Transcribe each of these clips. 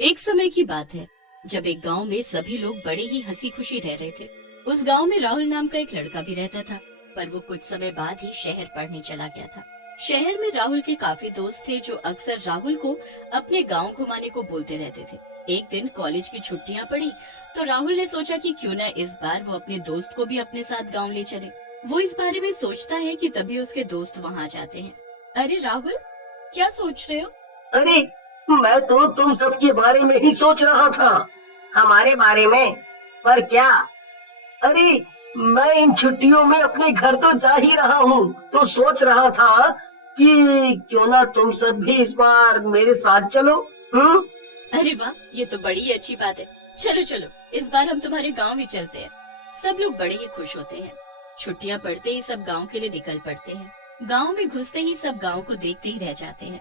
एक समय की बात है जब एक गांव में सभी लोग बड़े ही हंसी खुशी रह रहे थे। उस गांव में राहुल नाम का एक लड़का भी रहता था, पर वो कुछ समय बाद ही शहर पढ़ने चला गया था। शहर में राहुल के काफी दोस्त थे जो अक्सर राहुल को अपने गांव घुमाने को बोलते रहते थे। एक दिन कॉलेज की छुट्टियां पड़ी तो राहुल ने सोचा कि क्यों न इस बार वो अपने दोस्त को भी अपने साथ गाँव ले चले। वो इस बारे में सोचता है कि तभी उसके दोस्त वहाँ जाते हैं। अरे राहुल, क्या सोच रहे हो? अरे, मैं तो तुम सबके बारे में ही सोच रहा था। हमारे बारे में? पर क्या? अरे, मैं इन छुट्टियों में अपने घर तो जा ही रहा हूँ, तो सोच रहा था कि क्यों ना तुम सब भी इस बार मेरे साथ चलो। हम्म। अरे वाह, ये तो बड़ी अच्छी बात है। चलो चलो, इस बार हम तुम्हारे गांव ही चलते हैं। सब लोग बड़े ही खुश होते हैं। छुट्टियां पड़ते ही सब गांव के लिए निकल पड़ते हैं। गांव में घुसते ही सब गांव को देखते ही रह जाते हैं।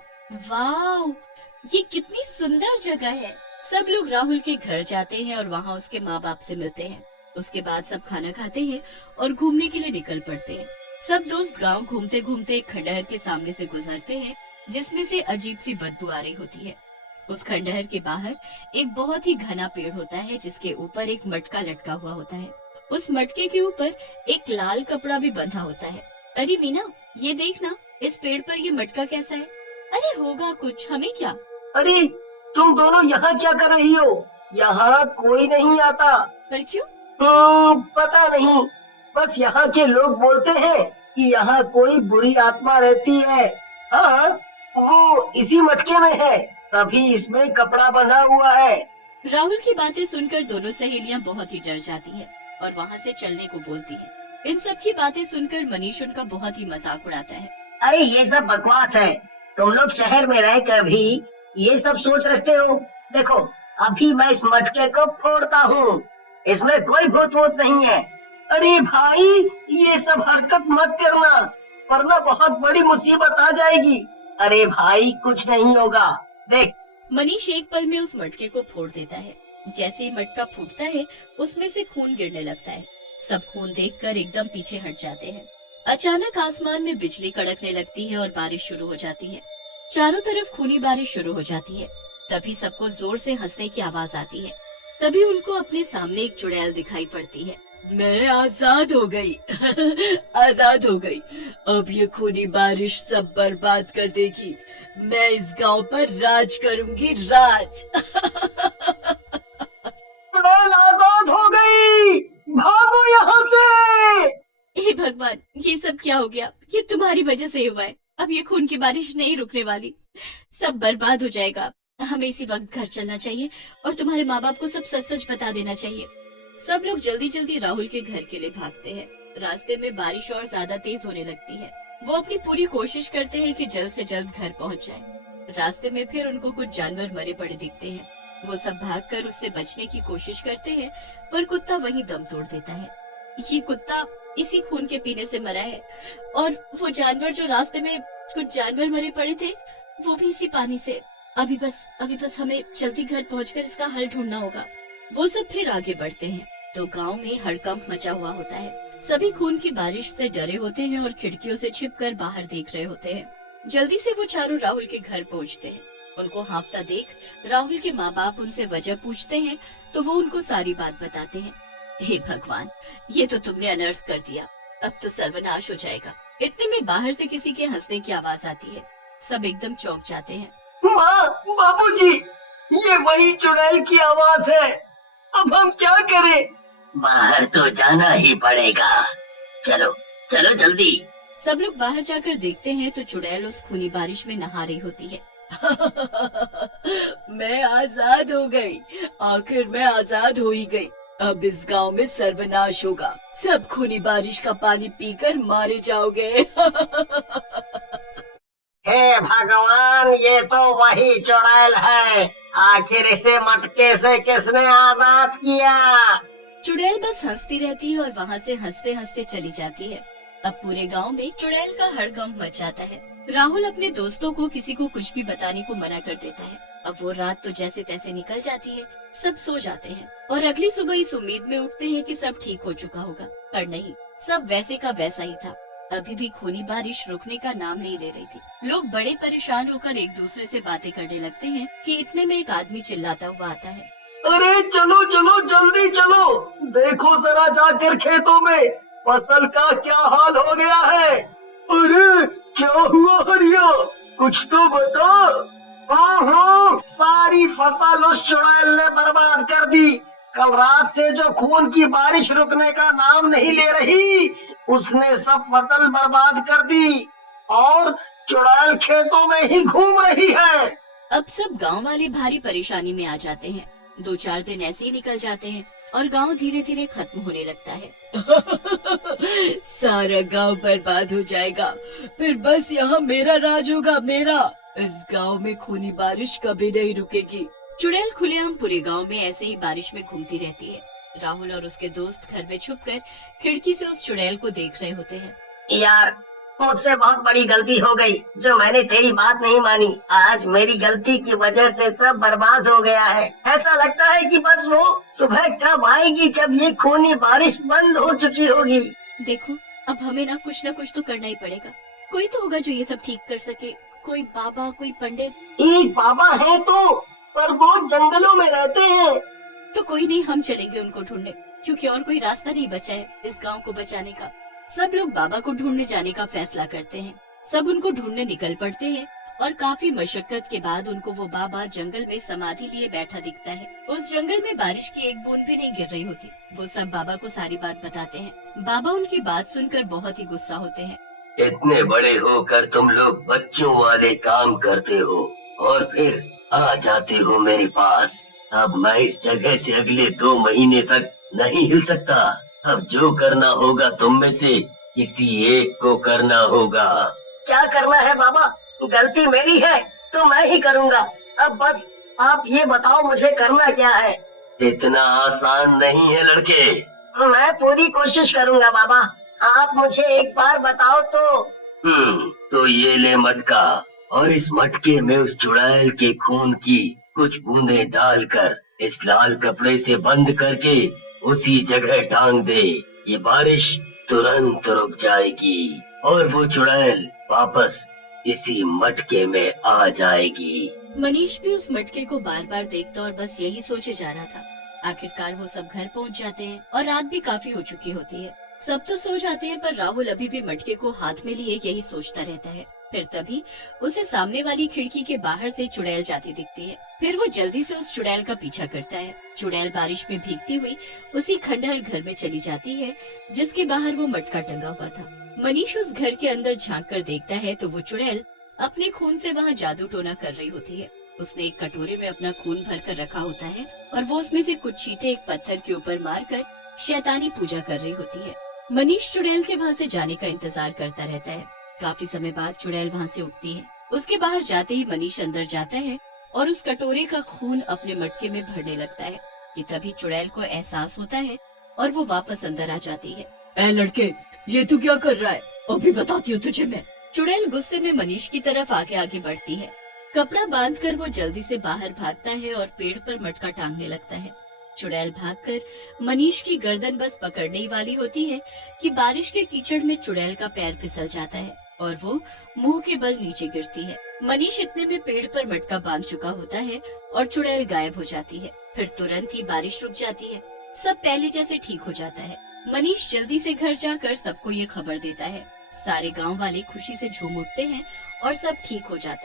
वाह, ये कितनी सुंदर जगह है। सब लोग राहुल के घर जाते हैं और वहाँ उसके माँ बाप से मिलते हैं। उसके बाद सब खाना खाते हैं और घूमने के लिए निकल पड़ते हैं। सब दोस्त गांव घूमते घूमते एक खंडहर के सामने से गुजरते हैं जिसमें से अजीब सी बदबू आ रही होती है। उस खंडहर के बाहर एक बहुत ही घना पेड़ होता है जिसके ऊपर एक मटका लटका हुआ होता है। उस मटके के ऊपर एक लाल कपड़ा भी बंधा होता है। अरे मीना, ये देखना, इस पेड़ पर ये मटका कैसा है? अरे होगा कुछ, हमें क्या। अरे, तुम दोनों यहाँ क्या कर रही हो? यहाँ कोई नहीं आता। पर क्यों? पता नहीं, बस यहाँ के लोग बोलते हैं कि यहाँ कोई बुरी आत्मा रहती है। हाँ, वो इसी मटके में है, तभी इसमें कपड़ा बंधा हुआ है। राहुल की बातें सुनकर दोनों सहेलियां बहुत ही डर जाती हैं और वहाँ से चलने को बोलती हैं। इन सब की बातें सुनकर मनीष उनका बहुत ही मजाक उड़ाता है। अरे, ये सब बकवास है। तुम लोग शहर में रहकर भी ये सब सोच रखते हो। देखो, अभी मैं इस मटके को फोड़ता हूँ, इसमें कोई भूत वूत नहीं है। अरे भाई, ये सब हरकत मत करना, वरना बहुत बड़ी मुसीबत आ जाएगी। अरे भाई, कुछ नहीं होगा, देख। मनीष एक पल में उस मटके को फोड़ देता है। जैसे ही मटका फूटता है उसमें से खून गिरने लगता है। सब खून देखकर एकदम पीछे हट जाते हैं। अचानक आसमान में बिजली कड़कने लगती है और बारिश शुरू हो जाती है। चारों तरफ खूनी बारिश शुरू हो जाती है। तभी सबको जोर से हंसने की आवाज आती है। तभी उनको अपने सामने एक चुड़ैल दिखाई पड़ती है। मैं आजाद हो गई। आजाद हो गई। अब ये खूनी बारिश सब बर्बाद कर देगी। मैं इस गांव पर राज करूंगी, राज। चुड़ैल आजाद हो गई, भागो यहाँ से। हे भगवान, ये सब क्या हो गया? ये तुम्हारी वजह से हुआ है। अब ये खून की बारिश नहीं रुकने वाली। सब बर्बाद हो जाएगा। हमें इसी वक्त घर चलना चाहिए और तुम्हारे माँ बाप को सब सच सच बता देना चाहिए। सब लोग जल्दी जल्दी राहुल के घर के लिए भागते हैं। रास्ते में बारिश और ज्यादा तेज होने लगती है। वो अपनी पूरी कोशिश करते हैं कि जल्द से जल्द घर पहुंच जाएं। रास्ते में फिर उनको कुछ जानवर मरे पड़े दिखते हैं। वो सब भागकर उससे बचने की कोशिश करते हैं, पर कुत्ता वहीं दम तोड़ देता है। ये कुत्ता इसी खून के पीने से मरा है और वो जानवर जो रास्ते में कुछ जानवर मरे पड़े थे वो भी इसी पानी से। अभी बस हमें जल्दी घर पहुंचकर इसका हल ढूंढना होगा। वो सब फिर आगे बढ़ते हैं तो गांव में हड़कंप मचा हुआ होता है। सभी खून की बारिश से डरे होते हैं और खिड़कियों से छिपकर बाहर देख रहे होते हैं। जल्दी से वो चारों राहुल के घर पहुंचते हैं। उनको हाफता देख राहुल के माँ बाप उनसे वजह पूछते हैं तो वो उनको सारी बात बताते हैं। हे भगवान, ये तो तुमने अनर्थ कर दिया। अब तो सर्वनाश हो जाएगा। इतने में बाहर से किसी के हंसने की आवाज आती है। सब एकदम चौंक जाते हैं। माँ, बाबूजी, ये वही चुड़ैल की आवाज है। अब हम क्या करें? बाहर तो जाना ही पड़ेगा। चलो चलो जल्दी। सब लोग बाहर जाकर देखते हैं तो चुड़ैल उस खूनी बारिश में नहा रही होती है। मैं आजाद हो गई। आखिर मैं आजाद हो ही गई। अब इस गांव में सर्वनाश होगा। सब खूनी बारिश का पानी पीकर मारे जाओगे। हे भगवान, ये तो वही चुड़ैल है। आखिर इसे मटके से किसने आजाद किया? चुड़ैल बस हंसती रहती है और वहाँ से हंसते हंसते चली जाती है। अब पूरे गांव में चुड़ैल का हड़कंप मच जाता है। राहुल अपने दोस्तों को किसी को कुछ भी बताने को मना कर देता है। अब वो रात तो जैसे तैसे निकल जाती है। सब सो जाते हैं और अगली सुबह इस उम्मीद में उठते हैं कि सब ठीक हो चुका होगा, पर नहीं, सब वैसे का वैसा ही था। अभी भी खूनी बारिश रुकने का नाम नहीं ले रही थी। लोग बड़े परेशान होकर एक दूसरे से बातें करने लगते हैं कि इतने में एक आदमी चिल्लाता हुआ आता है। अरे चलो चलो जल्दी चलो, देखो जरा जाकर खेतों में फसल का क्या हाल हो गया है। अरे क्या हुआ हरिया, कुछ तो बता। हाँ, सारी फसल उस चुड़ैल ने बर्बाद कर दी। कल रात से जो खून की बारिश रुकने का नाम नहीं ले रही, उसने सब फसल बर्बाद कर दी और चुड़ैल खेतों में ही घूम रही है। अब सब गांव वाले भारी परेशानी में आ जाते हैं। 2-4 दिन ऐसे ही निकल जाते हैं और गांव धीरे धीरे खत्म होने लगता है। सारा गांव बर्बाद हो जाएगा, फिर बस यहाँ मेरा राज होगा, मेरा। इस गांव में खूनी बारिश कभी नहीं रुकेगी। चुड़ैल खुलेआम पूरे गांव में ऐसे ही बारिश में घूमती रहती है। राहुल और उसके दोस्त घर में छुपकर खिड़की से उस चुड़ैल को देख रहे होते हैं। यार, मुझसे बहुत बड़ी गलती हो गई जो मैंने तेरी बात नहीं मानी। आज मेरी गलती की वजह से सब बर्बाद हो गया है। ऐसा लगता है कि बस वो सुबह कब आएगी जब ये खूनी बारिश बंद हो चुकी होगी। देखो, अब हमें ना कुछ तो करना ही पड़ेगा। कोई तो होगा जो ये सब ठीक कर सके, कोई बाबा, कोई पंडित। एक बाबा है तो, पर वो जंगलों में रहते हैं। तो कोई नहीं, हम चलेंगे उनको ढूंढने, क्योंकि और कोई रास्ता नहीं बचा है इस गांव को बचाने का। सब लोग बाबा को ढूंढने जाने का फैसला करते हैं। सब उनको ढूंढने निकल पड़ते हैं और काफी मशक्कत के बाद उनको वो बाबा जंगल में समाधि लिए बैठा दिखता है। उस जंगल में बारिश की एक बूंद भी नहीं गिर रही होती। वो सब बाबा को सारी बात बताते हैं। बाबा उनकी बात सुनकर बहुत ही गुस्सा होते हैं। इतने बड़े होकर तुम लोग बच्चों वाले काम करते हो और फिर आ जाते हो मेरे पास। अब मैं इस जगह से अगले 2 महीने तक नहीं हिल सकता। अब जो करना होगा तुम में से किसी एक को करना होगा। क्या करना है बाबा? गलती मेरी है तो मैं ही करूँगा। अब बस आप ये बताओ मुझे करना क्या है। इतना आसान नहीं है लड़के। मैं पूरी कोशिश करूँगा बाबा, आप मुझे एक बार बताओ तो। तो ये ले मटका, और इस मटके में उस चुड़ैल के खून की कुछ बूंदें डालकर इस लाल कपड़े से बंद करके उसी जगह टांग दे। ये बारिश तुरंत रुक जाएगी और वो चुड़ैल वापस इसी मटके में आ जाएगी। मनीष भी उस मटके को बार बार देखता और बस यही सोचे जा रहा था। आखिरकार वो सब घर पहुंच जाते हैं और रात भी काफी हो चुकी होती है। सब तो सो जाते हैं, पर राहुल अभी भी मटके को हाथ में लिए यही सोचता रहता है। फिर तभी उसे सामने वाली खिड़की के बाहर से चुड़ैल जाती दिखती है। फिर वो जल्दी से उस चुड़ैल का पीछा करता है। चुड़ैल बारिश में भीगती हुई उसी खंडहर घर में चली जाती है जिसके बाहर वो मटका टंगा हुआ था। मनीष उस घर के अंदर झांक कर देखता है तो वो चुड़ैल अपने खून से वहाँ जादू टोना कर रही होती है। उसने एक कटोरे में अपना खून भर कर रखा होता है और वो उसमें से कुछ छींटे एक पत्थर के ऊपर मारकर शैतानी पूजा कर रही होती है। मनीष चुड़ैल के वहाँ से जाने का इंतजार करता रहता है। काफी समय बाद चुड़ैल वहाँ से उठती है। उसके बाहर जाते ही मनीष अंदर जाता है और उस कटोरे का खून अपने मटके में भरने लगता है कि तभी चुड़ैल को एहसास होता है और वो वापस अंदर आ जाती है। ए लड़के, ये तू क्या कर रहा है? अभी बताती हूँ तुझे मैं। चुड़ैल गुस्से में मनीष की तरफ आगे आगे बढ़ती है। कपड़ा बांधकर वो जल्दी से बाहर भागता है और पेड़ पर मटका टांगने लगता है। चुड़ैल भागकर मनीष की गर्दन बस पकड़ने ही वाली होती है कि बारिश के कीचड़ में चुड़ैल का पैर फिसल जाता है और वो मुंह के बल नीचे गिरती है। मनीष इतने में पेड़ पर मटका बांध चुका होता है और चुड़ैल गायब हो जाती है। फिर तुरंत ही बारिश रुक जाती है। सब पहले जैसे ठीक हो जाता है। मनीष जल्दी से घर जाकर सबको ये खबर देता है। सारे गांव वाले खुशी से झूम उठते हैं और सब ठीक हो जाता है।